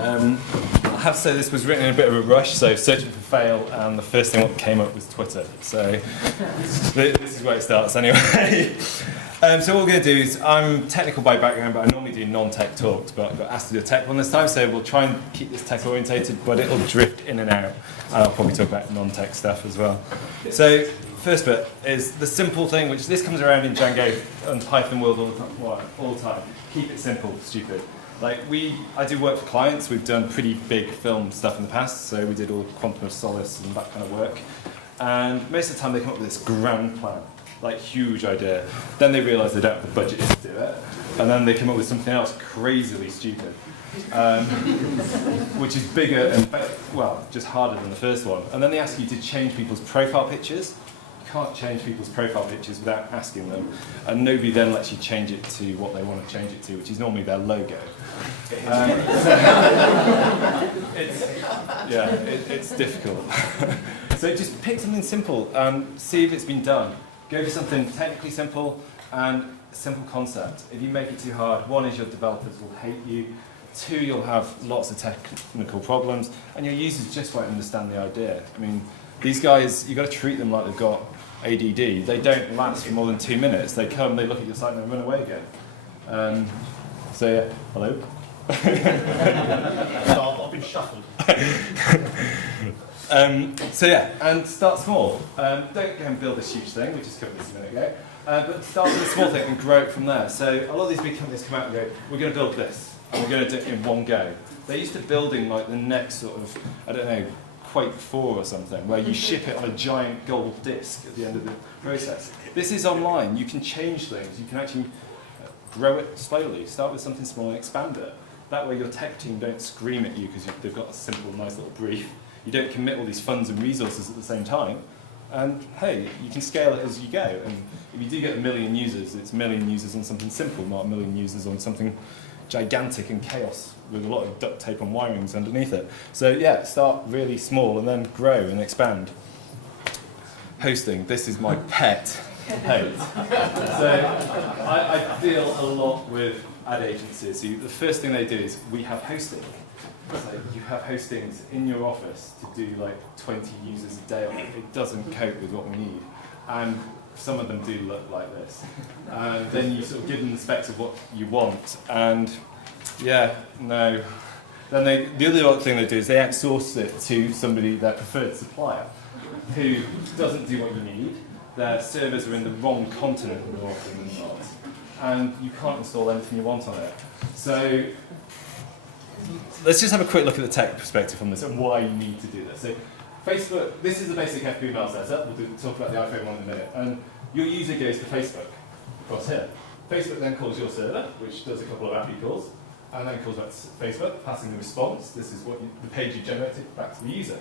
I have to say this was written in a bit of a rush, so searching for fail, and the first thing that came up was Twitter. So this is where it starts anyway. So what we're going to do is, I'm technical by background, but I normally do non-tech talks, but I got asked to do a tech one this time, so we'll try and keep this tech orientated, but it'll drift in and out, and I'll probably talk about non-tech stuff as well. So first bit is the simple thing, which this comes around in Django and Python world all the time. Keep it simple, stupid. Like I do work for clients. We've done pretty big film stuff in the past, so we did all Quantum of Solace and that kind of work. And most of the time they come up with this grand plan, like huge idea. Then they realise they don't have the budget to do it, and then they come up with something else crazily stupid, which is bigger and just harder than the first one. And then they ask you to change people's profile pictures. Can't change people's profile pictures without asking them, and nobody then lets you change it to what they want to change it to, which is normally their logo. It's difficult. So just pick something simple and see if it's been done. Go for something technically simple and simple concept. If you make it too hard, one is your developers will hate you, two, you'll have lots of technical problems, and your users just won't understand the idea. I mean, these guys, you've got to treat them like they've got ADD. They don't last for more than 2 minutes. They come, they look at your site, and they run away again. Hello? I've been shuffled. And start small. Don't go and build this huge thing, we just covered this a minute ago. But start with a small thing and grow it from there. So a lot of these big companies come out and go, we're going to build this, and we're going to do it in one go. They're used to building like the next sort of, I don't know, Quake 4 or something, where you ship it on a giant gold disc at the end of the process. This is online. You can change things. You can actually grow it slowly. Start with something small and expand it. That way your tech team don't scream at you because they've got a simple, nice little brief. You don't commit all these funds and resources at the same time. And hey, you can scale it as you go. And if you do get 1 million users, it's 1 million users on something simple, not 1 million users on something gigantic and chaos with a lot of duct tape and wirings underneath it. So yeah, start really small and then grow and expand. Hosting, this is my pet hate. So I deal a lot with ad agencies. The first thing they do is, we have hosting. So you have hostings in your office to do like 20 users a day on it. It doesn't cope with what we need. And some of them do look like this. And then you sort of give them the specs of what you want. And yeah, no. Then the other thing they do is they outsource it to somebody, their preferred supplier, who doesn't do what you need. Their servers are in the wrong continent more often than not. And you can't install anything you want on it. So let's just have a quick look at the tech perspective on this and why you need to do this. So Facebook, this is the basic FBmail setup. We'll talk about the iPhone one in a minute. And your user goes to Facebook across here. Facebook then calls your server, which does a couple of API calls, and then calls back to Facebook, passing the response. This is what the page you generated back to the user.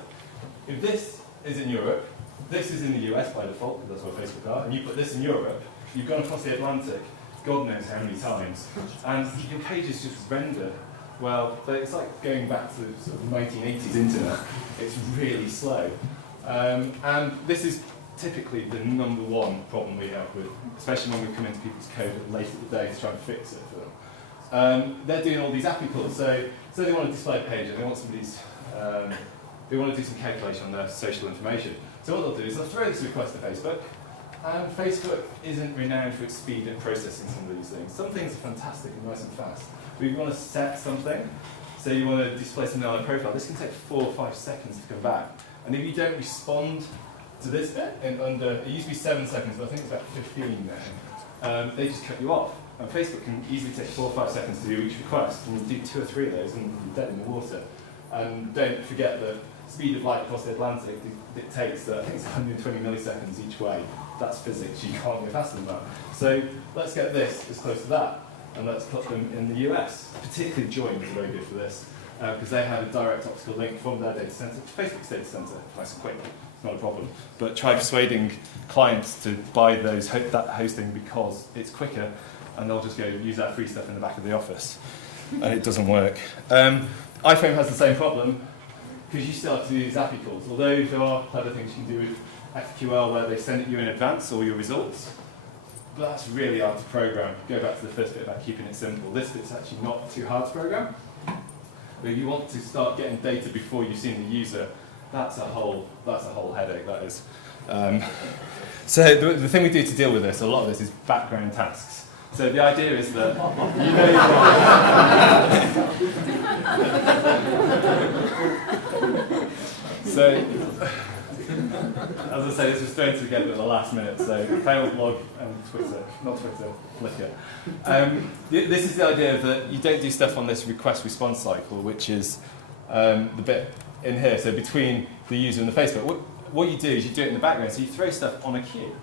If this is in Europe, this is in the US by default, because that's where Facebook are, and you put this in Europe, you've gone across the Atlantic, God knows how many times, and your pages just render. Well, it's like going back to the sort of 1980s internet. It's really slow. And this is typically the number one problem we have with, especially when we come into people's code late at the day to try and fix it for them. They're doing all these API calls. So they want to display a page and they want they want to do some calculation on their social information. So what they'll do is they'll throw this request to Facebook, and Facebook isn't renowned for its speed in processing some of these things. Some things are fantastic and nice and fast. But if you want to set something, so you want to display something on a profile, this can take 4 or 5 seconds to come back. And if you don't respond to this bit in under, it used to be 7 seconds, but I think it's about 15 now, they just cut you off. And Facebook can easily take 4 or 5 seconds to do each request, and you do 2 or 3 of those and you're dead in the water. And don't forget that speed of light across the Atlantic dictates that I think it's 120 milliseconds each way. That's physics, you can't go faster than that. So let's get this as close to that, and let's put them in the US. Particularly Join is very good for this, because they have a direct optical link from their data center to Facebook's data center. Nice and quick, it's not a problem. But try persuading clients to buy that hosting because it's quicker, and they'll just go use that free stuff in the back of the office. And it doesn't work. iPhone has the same problem, because you still have to do these API calls. Although there are clever things you can do with SQL where they send it you in advance, all your results, but that's really hard to program. Go back to the first bit about keeping it simple. This bit's actually not too hard to program. But if you want to start getting data before you've seen the user, that's a whole headache, that is. So the thing we do to deal with this, a lot of this is background tasks. So the idea is that you know So, as I say, this was thrown together at the last minute, so fail blog and Twitter, not Twitter, Flickr. This is the idea that you don't do stuff on this request-response cycle, which is the bit in here, so between the user and the Facebook. What you do is you do it in the background, so you throw stuff on a queue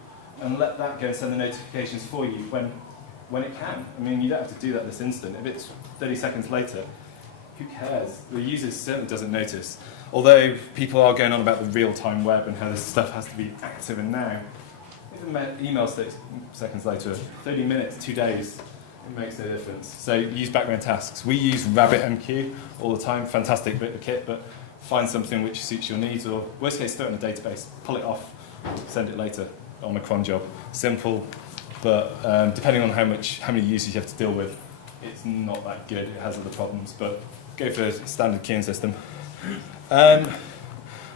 and let that go and send the notifications for you when it can. I mean, you don't have to do that this instant. If it's 30 seconds later, who cares? The user certainly doesn't notice. Although people are going on about the real-time web and how this stuff has to be active and now. Even emails 30 seconds later, 30 minutes, 2 days, it makes no difference. So use background tasks. We use RabbitMQ all the time, fantastic bit of kit, but find something which suits your needs, or worst case, throw it in a database, pull it off, send it later on a cron job. Simple, but depending on how many users you have to deal with, it's not that good. It has other problems, but go for a standard keying system.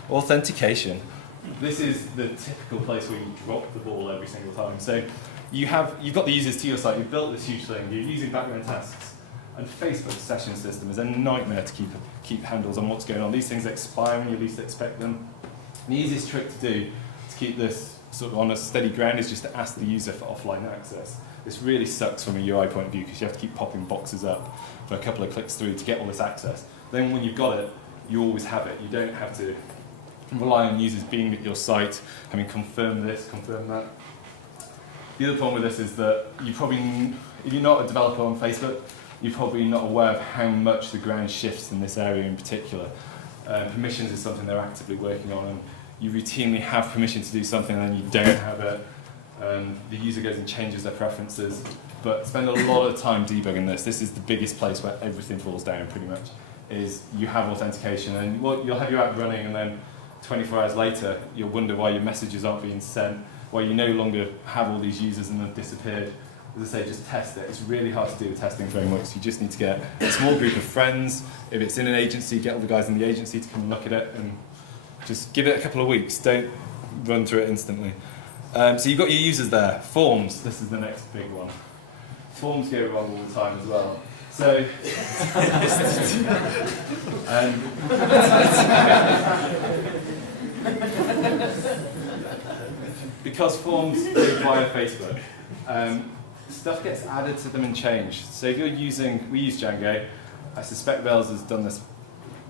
Authentication. This is the typical place where you drop the ball every single time. So you've got the users to your site, you've built this huge thing, you're using background tasks, and Facebook's session system is a nightmare to keep handles on what's going on. These things expire when you least expect them. The easiest trick to do to keep this sort of on a steady ground is just to ask the user for offline access. This really sucks from a UI point of view because you have to keep popping boxes up for a couple of clicks through to get all this access. Then when you've got it, you always have it. You don't have to rely on users being at your site, having confirm this, confirm that. The other problem with this is that if you're not a developer on Facebook, you're probably not aware of how much the ground shifts in this area in particular. Permissions is something they're actively working on, and you routinely have permission to do something and then you don't have it. The user goes and changes their preferences, but spend a lot of time debugging this. This is the biggest place where everything falls down pretty much, is you have authentication, and you'll have your app running and then 24 hours later you'll wonder why your messages aren't being sent, why you no longer have all these users and they've disappeared. As I say, just test it. It's really hard to do with testing frameworks. You just need to get a small group of friends. If it's in an agency, get all the guys in the agency to come and look at it and just give it a couple of weeks. Don't run through it instantly. So you've got your users there. Forms, this is the next big one. Forms go wrong all the time as well. So, because forms go via Facebook, stuff gets added to them and changed. So if you're we use Django. I suspect Rails has done this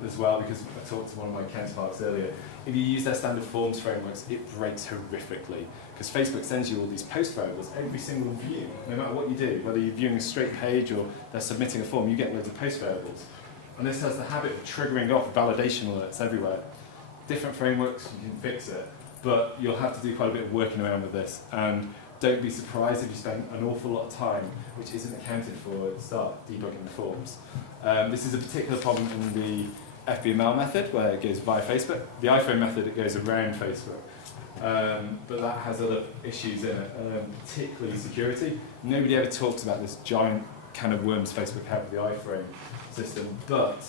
as well because I talked to one of my counterparts earlier. If you use their standard forms frameworks, it breaks horrifically because Facebook sends you all these post variables every single view. No matter what you do, whether you're viewing a straight page or they're submitting a form, you get loads of post variables. And this has the habit of triggering off validation alerts everywhere. Different frameworks, you can fix it, but you'll have to do quite a bit of working around with this. And don't be surprised if you spend an awful lot of time, which isn't accounted for, at the start, debugging the forms. This is a particular problem in the FBML method, where it goes via Facebook. The iPhone method, it goes around Facebook. But that has other issues in it, particularly security. Nobody ever talks about this giant can of worms Facebook have with the iFrame system, but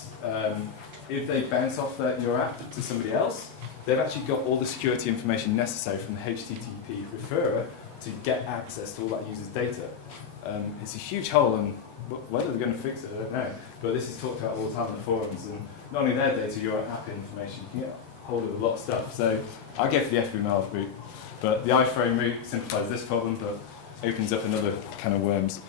if they bounce off your app to somebody else, they've actually got all the security information necessary from the HTTP referrer to get access to all that user's data. It's a huge hole, and whether they're going to fix it, I don't know. But this is talked about all the time on the forums, and not only their data, your app information. You can get hold of a lot of stuff. So I go for the FBML route, but the iFrame route simplifies this problem, but opens up another can of worms.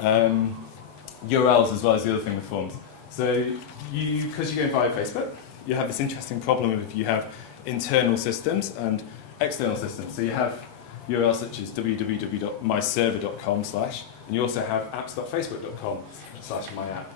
URLs as well as the other thing with forms. So because you're going via Facebook, you have this interesting problem if you have internal systems and external systems. So you have URLs such as www.myserver.com/ and you also have apps.facebook.com/myapp/